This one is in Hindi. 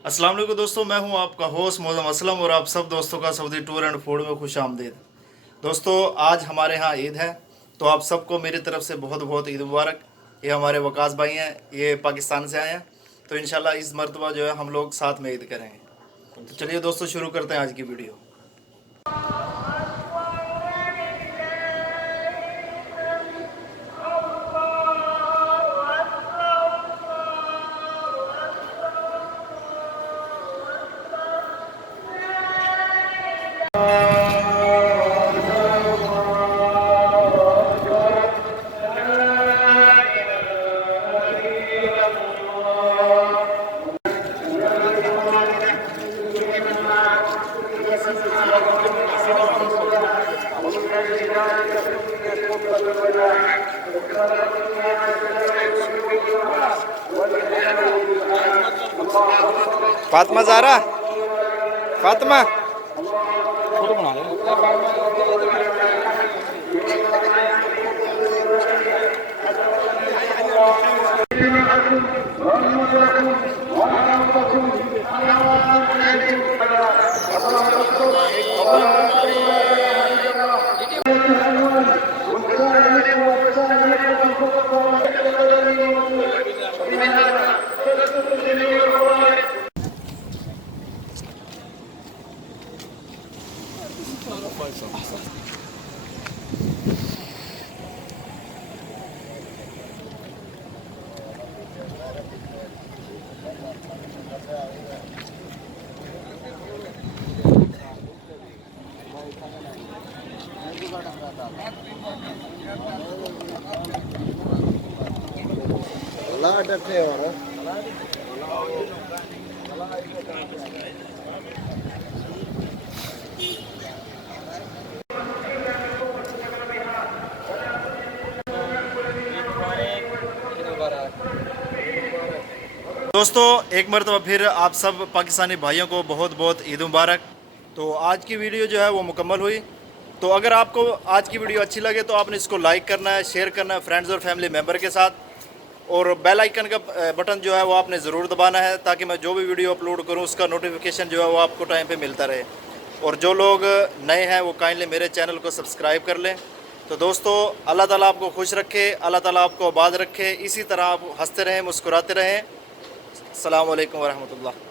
अस्सलाम वालेकुम दोस्तों, मैं हूं आपका होस्ट मौज़म असलम और आप सब दोस्तों का सऊदी टूर एंड फूड में खुश आमदीद। दोस्तों, आज हमारे यहाँ ईद है, तो आप सबको मेरी तरफ से बहुत बहुत ईद मुबारक। ये हमारे वकास भाई हैं, ये पाकिस्तान से आए हैं, तो इंशाल्लाह इस मरतबा जो है हम लोग साथ में ईद करेंगे। तो चलिए दोस्तों, शुरू करते हैं आज की वीडियो। फातिमा ज़ारा, फातिमा फोटो बना ले। दोस्तों, एक मरतबा फिर आप सब पाकिस्तानी भाइयों को बहुत बहुत ईद मुबारक। तो आज की वीडियो जो है वो मुकम्मल हुई। तो अगर आपको आज की वीडियो अच्छी लगे तो आपने इसको लाइक करना है, शेयर करना है फ्रेंड्स और फैमिली मेम्बर के साथ, और बेल आइकन का बटन जो है वो आपने ज़रूर दबाना है ताकि मैं जो भी वीडियो अपलोड करूँ उसका नोटिफिकेशन जो है वो आपको टाइम पे मिलता रहे। और जो लोग नए हैं वो काइंडली मेरे चैनल को सब्सक्राइब कर लें। तो दोस्तों, अल्लाह ताला आपको खुश रखे, अल्लाह ताला आपको आबाद रखे, इसी तरह आप हंसते रहें, मुस्कुराते रहें। अस्सलाम वालेकुम वरहमतुल्लाह।